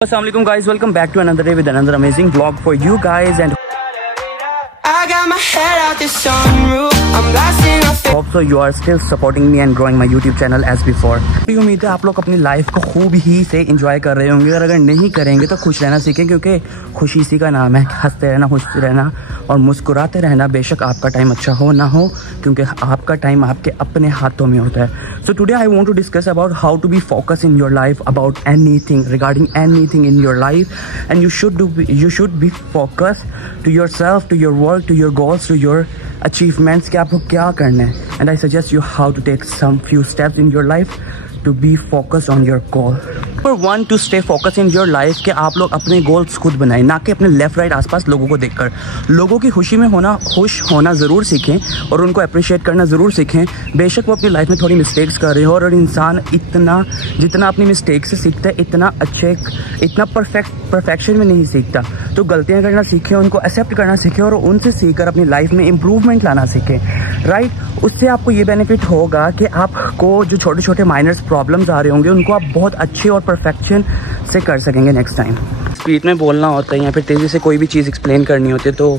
Assalamualaikum guys, welcome back to another day with another amazing vlog for you guys and I got my head out the sunroof. I'm blasting off. hope so you are still supporting me and growing my YouTube channel as before. उम्मीद है आप लोग अपनी life को खूब ही से enjoy कर रहे होंगे और अगर नहीं करेंगे तो खुश रहना सीखें क्योंकि खुशी इसी का नाम है। हंसते रहना, खुश रहना और मुस्कुराते रहना। बेशक आपका टाइम अच्छा हो ना हो क्योंकि आपका टाइम आपके अपने हाथों में होता है। So today I want to discuss about how to be focused in your life about anything regarding anything in your life and you should be focused to yourself, to your work, to your goals, to your achievements कि आपको क्या करना है and I suggest you how to take some few steps in your life to be focused on your goal. Number one, to stay focused in your life कि आप लोग अपने goals खुद बनाएं, ना कि अपने लेफ्ट राइट आसपास लोगों को देखकर। लोगों की खुशी में खुश होना ज़रूर सीखें और उनको अप्रिशिएट करना ज़रूर सीखें। बेशक वो अपनी लाइफ में थोड़ी मिस्टेक्स कर रहे हो और इंसान जितना अपनी मिस्टेक से सीखता है इतना परफेक्शन में नहीं सीखता। तो गलतियाँ करना सीखें, उनको एक्सेप्ट करना सीखें और उनसे सीखकर अपनी लाइफ में इम्प्रूवमेंट लाना सीखें। राइट, उससे आपको ये बेनिफिट होगा कि आपको जो छोटे छोटे माइनर्स प्रॉब्लम्स आ रहे होंगे उनको आप बहुत अच्छे और परफेक्शन से कर सकेंगे नेक्स्ट टाइम। स्पीड में बोलना होता है या फिर तेज़ी से कोई भी चीज़ एक्सप्लेन करनी होती है तो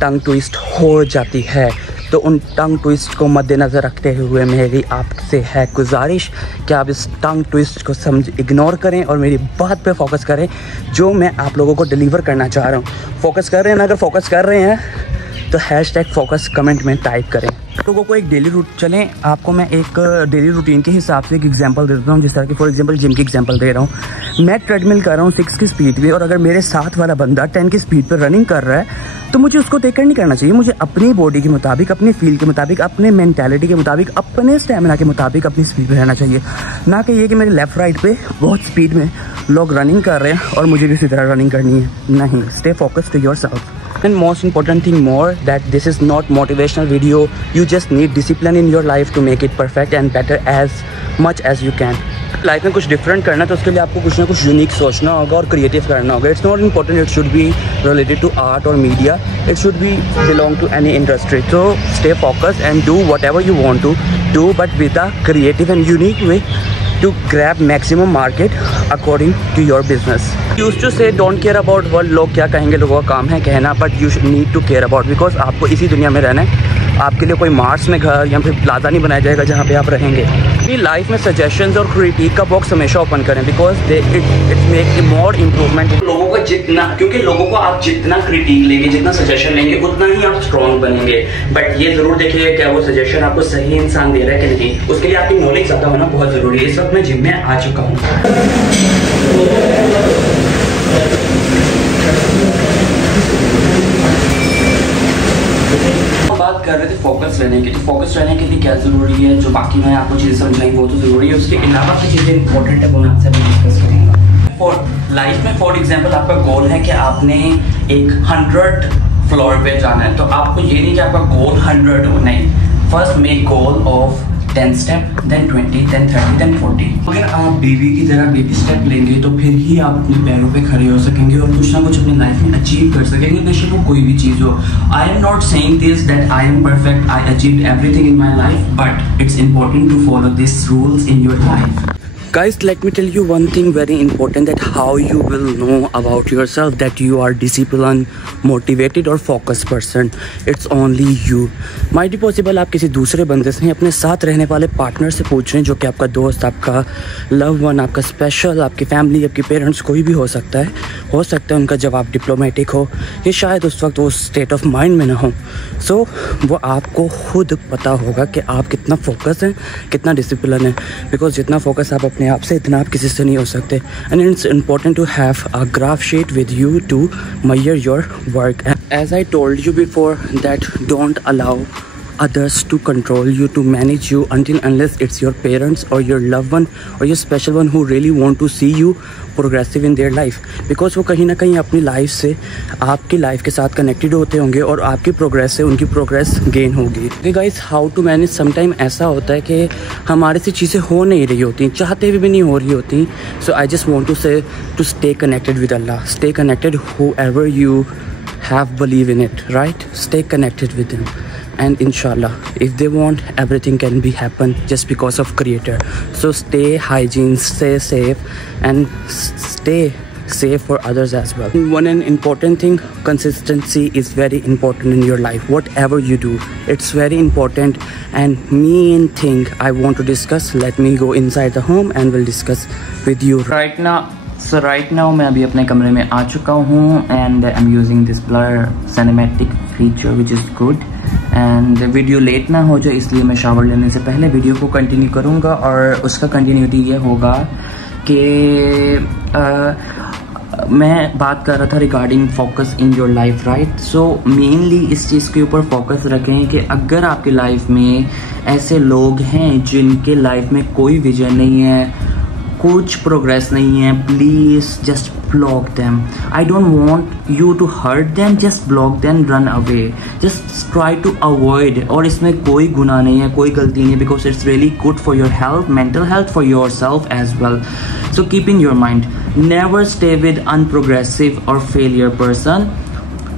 टंग ट्विस्ट हो जाती है। तो उन टंग ट्विस्ट को मद्देनज़र रखते हुए मेरी आपसे है गुजारिश कि आप इस टंग ट्विस्ट को इग्नोर करें और मेरी बात पे फोकस करें जो मैं आप लोगों को डिलीवर करना चाह रहा हूँ। फोकस कर रहे हैं ना, अगर फोकस कर रहे हैं तो #फोकस कमेंट में टाइप करें। लोगों को एक डेली चलें, आपको मैं एक डेली रूटीन के हिसाब से एक एग्जांपल दे देता हूँ। जिस तरह की फॉर एग्जांपल जिम की एग्जांपल दे रहा हूँ। मैं ट्रेडमिल कर रहा हूँ 6 की स्पीड पे और अगर मेरे साथ वाला बंदा 10 की स्पीड पे रनिंग कर रहा है तो मुझे उसको देखकर नहीं करना चाहिए। मुझे अपनी बॉडी के मुताबिक, अपनी फील के मुताबिक, अपने मेंटालिटी के मुताबिक, अपने स्टेमिना के मुताबिक अपनी स्पीड पे रहना चाहिए। ना कि ये कि मेरे लेफ्ट राइट पे बहुत स्पीड में लोग रनिंग कर रहे हैं और मुझे भी इसी तरह रनिंग करनी है। नहीं, stay focused to yourself. And most important thing more that this is not motivational video. You just need discipline in your life to make it perfect and better as much as you can. Life में कुछ different करना है तो उसके लिए आपको कुछ ना कुछ यूनिक सोचना होगा और क्रिएटिव करना होगा। It's not important it should be related to art और media, it should be belong to any industry. So stay focused and do whatever you want to do but with a creative and unique way to grab maximum market according to your business. Used to say don't care about what लोग क्या कहेंगे, लोगों का काम है कहना, but you need to care about because आपको इसी दुनिया में रहना है। आपके लिए कोई मार्स में घर या फिर प्लाजा नहीं बनाया जाएगा जहाँ पे आप रहेंगे। अपनी लाइफ में सजेशंस और क्रिटिक का बॉक्स हमेशा ओपन करें because it make more improvement. लोगों को क्योंकि लोगों को आप जितना क्रिटिक लेंगे, जितना सजेशन लेंगे उतना ही आप स्ट्रॉन्ग बनेंगे। बट ये जरूर देखिए क्या वो सजेशन आपको सही इंसान दे रहा है कि नहीं। उसके लिए आपकी नॉलेज ज़्यादा होना बहुत ज़रूरी है। इस वक्त मैं जिम में आ चुका हूँ। बात कर रहे थे फोकस रहने की, तो फोकस रहने के लिए क्या ज़रूरी है, जो बाकी मैं आपको चीज़ें समझाई वो तो ज़रूरी है। उसके अलावा की चीज़ें इंपॉर्टेंट है वो मैं आपसे अभी डिस्कस करूँगा। फॉर लाइफ में फॉर एग्जांपल आपका गोल है कि आपने एक 100 फ्लोर पे जाना है तो आपको ये नहीं कि आपका गोल 100 हो, नहीं। First make goal of 10 step, then 20, then 30, then 40। अगर आप बेबी की तरह बेबी स्टेप लेंगे तो फिर ही आप अपने पैरों पे खड़े हो सकेंगे और कुछ ना कुछ अपनी लाइफ में अचीव कर सकेंगे, बेशक वो कोई भी चीज़ हो। I am not saying this that I am perfect, I achieved everything in my life, but it's important to follow this rules in your life. Guys, let me tell you one thing very important, that how you will know about yourself that you are disciplined, motivated और focused person. It's only you. Might be possible आप किसी दूसरे बंदे से अपने साथ रहने वाले पार्टनर से पूछ रहे हैं जो कि आपका दोस्त, आपका लव वन, आपका स्पेशल, आपकी फैमिली, आपके पेरेंट्स, कोई भी हो सकता है उनका जवाब डिप्लोमेटिक हो या शायद उस वक्त वो स्टेट ऑफ माइंड में ना हो। सो वो आपको खुद पता होगा कि आप कितना फोकस हैं, कितना डिसिप्लिन है। बिकॉज जितना फोकस आप अपने आप से इतना आप किसी से नहीं हो सकते। And it's important to have a graph sheet with you to measure your work. As I told you before that don't allow others to control you, to manage you unless it's your parents or your loved one or your special one who really want to see you progressive in their life, because वो कहीं ना कहीं अपनी life से आपकी life के साथ connected होते होंगे और आपकी प्रोग्रेस से उनकी प्रोग्रेस गेन होगी। Okay guys, how to manage, sometime ऐसा होता है कि हमारे से चीज़ें हो नहीं रही होती, चाहते हुए भी नहीं हो रही होती। So I just want to say to stay connected with Allah, stay connected whoever you have believe in it, right? Stay connected with them. And inshallah, if they want, everything can be happen just because of creator. So stay hygiene, stay safe and stay save for others as well. One and important thing, consistency is very important in your life. Whatever you do, it's very important. And main thing I want to discuss, let me go inside the home and we'll discuss with you right now. So right now मैं अभी अपने कमरे में आ चुका हूँ and I'm using this blur cinematic feature which is good. And video late ना हो जाए इसलिए मैं शावर लेने से पहले वीडियो को कंटिन्यू करूँगा, और उसका कंटिन्यूटी ये होगा कि मैं बात कर रहा था regarding focus in your life, right. So mainly इस चीज़ के ऊपर फोकस रखें कि अगर आपकी लाइफ में ऐसे लोग हैं जिनके लाइफ में कोई विजन नहीं है, कुछ प्रोग्रेस नहीं है, please just block them. I don't want you to hurt them. Just block them, run away. Just try to avoid. और इसमें कोई गुनाह नहीं है, कोई गलती नहीं है, because it's really good for your health, mental health, for yourself as well. So keep in your mind, never stay with unprogressive or failure person.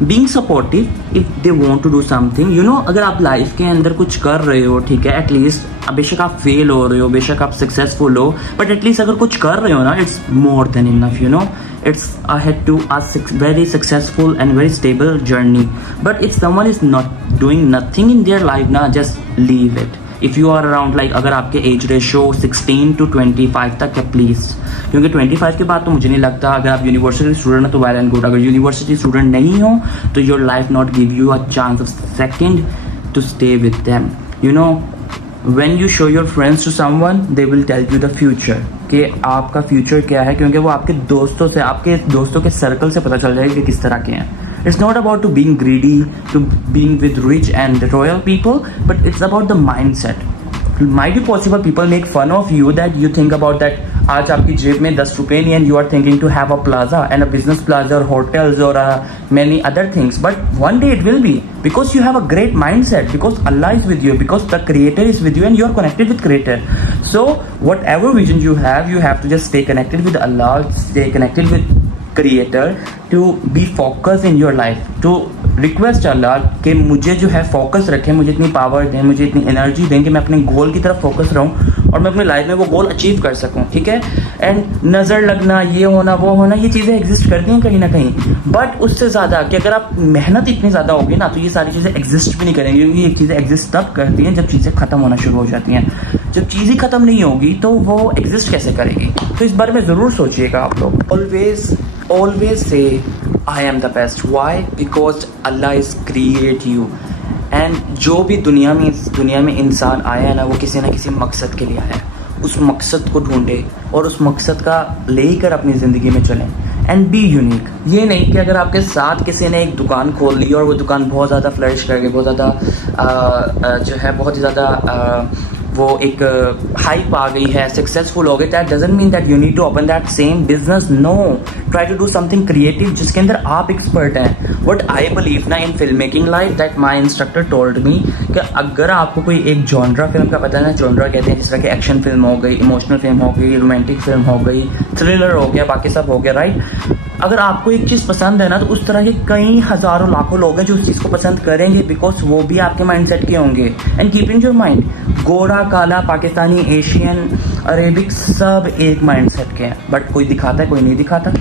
Being supportive if they want to do something, you know, अगर आप life के अंदर कुछ कर रहे हो, ठीक है, एटलीस्ट बेशक आप फेल हो रहे हो, बेशक आप सक्सेसफुल हो, बट एटलीस्ट अगर कुछ कर रहे हो ना, it's more than enough, you know, it's ahead to a very successful and very stable journey. But if someone is not doing nothing in their life ना, just leave it. If you are around like, अगर आपके as ratio 16 to 25 तक है, please, क्योंकि 25 के बाद तो मुझे नहीं लगता, अगर आप यूनिवर्सिटी स्टूडेंट हो तो वेल एंड गुड, अगर यूनिवर्सिटी स्टूडेंट नहीं हो तो your life not give you a chance of second to stay with them, you know. When you show your friends to someone, they will tell you the future, कि आपका future क्या है, क्योंकि वो आपके दोस्तों के सर्कल से पता चल जाएगा कि किस तरह के हैं. It's not about to being greedy, to being with rich and royal people, but it's about the mindset. Might be possible people make fun of you that you think about that आज आपकी जेब में 10 रुपए नहीं and you are thinking to have a plaza and a business plaza or hotels or many other things, but one day it will be, because you have a great mindset, because Allah is with you, because the creator is with you and you are connected with creator. So whatever vision you have to just stay connected with Allah, stay connected with creator, to be focused in your life, to request अल्लाह कि मुझे जो है focus रखें, मुझे इतनी power दें, मुझे इतनी एनर्जी दें कि मैं अपने गोल की तरफ फोकस रहूं और मैं अपनी लाइफ में वो गोल अचीव कर सकूं, ठीक है। एंड नज़र लगना, ये होना, वो होना, ये चीज़ें एग्जिस्ट करती हैं कहीं ना कहीं, बट उससे ज़्यादा कि अगर आप मेहनत इतनी ज़्यादा होगी ना तो ये सारी चीज़ें एग्जिस्ट भी नहीं करेंगी, क्योंकि ये चीज़ें एग्जिस्ट तब करती हैं जब चीज़ें ख़त्म होना शुरू हो जाती हैं। जब चीज़ें ख़त्म नहीं होगी तो वो एग्जिस्ट कैसे करेगी, तो इस बारे में ज़रूर सोचिएगा आप लोग। Always say I am the best. Why? Because Allah is create you. And जो भी दुनिया में इंसान आया है ना, वो किसी ना किसी मकसद के लिए आया है। उस मकसद को ढूंढे और उस मकसद का लेकर अपनी ज़िंदगी में चलें। And be unique. ये नहीं कि अगर आपके साथ किसी ने एक दुकान खोल ली और वो दुकान बहुत ज़्यादा फ्लरिश कर गई, बहुत ज़्यादा जो है बहुत ही ज़्यादा वो एक हाइप आ गई है, सक्सेसफुल हो गई, that doesn't mean that you need to open that same business. No, try to do something creative जिसके अंदर आप एक्सपर्ट हैं। व्हाट आई बिलीव ना in film making life, that my instructor told me कि अगर आपको कोई एक जॉनरा फिल्म का पता है ना, जॉनरा कहते हैं जिस तरह की एक्शन फिल्म हो गई, इमोशनल फिल्म हो गई, रोमांटिक फिल्म हो गई, थ्रिलर हो गया, बाकी सब हो गया, राइट। अगर आपको एक चीज़ पसंद है ना तो उस तरह के कई हज़ारों लाखों लोग हैं जो उस चीज़ को पसंद करेंगे, बिकॉज वो भी आपके माइंडसेट के होंगे। And keep in your mind, गोरा, काला, पाकिस्तानी, एशियन, अरेबिक, सब एक माइंडसेट के हैं, बट कोई दिखाता है, कोई नहीं दिखाता।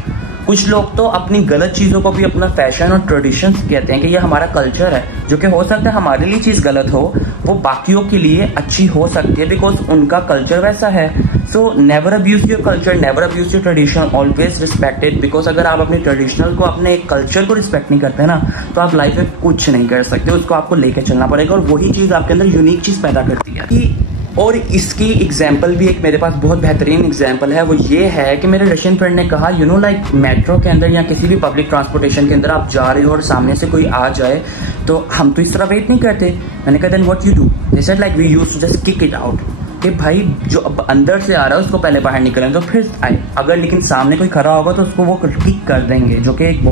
कुछ लोग तो अपनी गलत चीज़ों को भी अपना फैशन और ट्रेडिशंस कहते हैं कि ये हमारा कल्चर है, जो कि हो सकता है हमारे लिए चीज़ गलत हो, वो बाकियों के लिए अच्छी हो सकती है, बिकॉज उनका कल्चर वैसा है। So never abuse your culture, never abuse your tradition, always respect it, because अगर आप अपने ट्रेडिशनल को, अपने कल्चर को रिस्पेक्ट नहीं करते ना तो आप लाइफ में कुछ नहीं कर सकते, उसको आपको लेकर चलना पड़ेगा, और वही चीज़ आपके अंदर यूनिक चीज़ पैदा करती है। और इसकी एग्जाम्पल भी एक मेरे पास बहुत बेहतरीन एग्जाम्पल है, वो ये है कि मेरे रशियन फ्रेंड ने कहा, यू नो लाइक मेट्रो के अंदर या किसी भी पब्लिक ट्रांसपोर्टेशन के अंदर आप जा रहे हो और सामने से कोई आ जाए तो हम तो इस तरह वेट नहीं करते। मैंने कहा then what you do, they said like we used to just kick it out, कि भाई जो अब अंदर से आ रहा है उसको पहले बाहर निकलें तो फिर आए, अगर लेकिन सामने कोई खड़ा होगा तो उसको वो किक कर देंगे, जो कि एक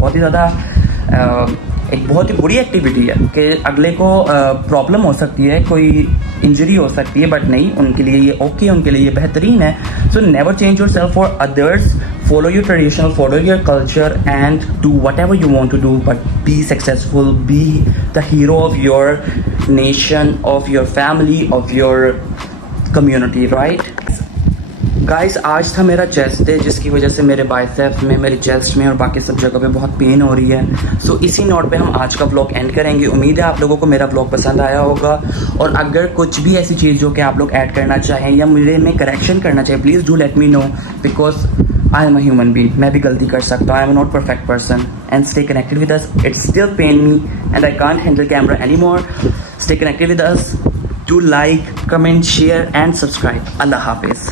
बहुत ही बुरी एक्टिविटी है कि अगले को प्रॉब्लम हो सकती है, कोई इंजरी हो सकती है, बट नहीं, उनके लिए ये ओके, उनके लिए ये बेहतरीन है। So never change your self for others, follow your traditional, follow your culture and do whatever you want to do, but be successful, be the hero of your nation, of your family, of your community, right? Guys आज था मेरा chest day, जिसकी वजह से मेरे biceps में, मेरे chest में और बाकी सब जगह पे बहुत पेन हो रही है। सो इसी नोट पे हम आज का व्लॉग एंड करेंगे। उम्मीद है आप लोगों को मेरा व्लॉग पसंद आया होगा, और अगर कुछ भी ऐसी चीज़ जो कि आप लोग ऐड करना चाहें या मेरे में करेक्शन करना चाहें, please do let me know, because I am a human being. मैं भी गलती कर सकता हूँ, I am not perfect person. And stay connected with us, it's still pain me and I can't handle camera any more. Stay connected with us, do like, comment, share and subscribe. Allah Hafiz.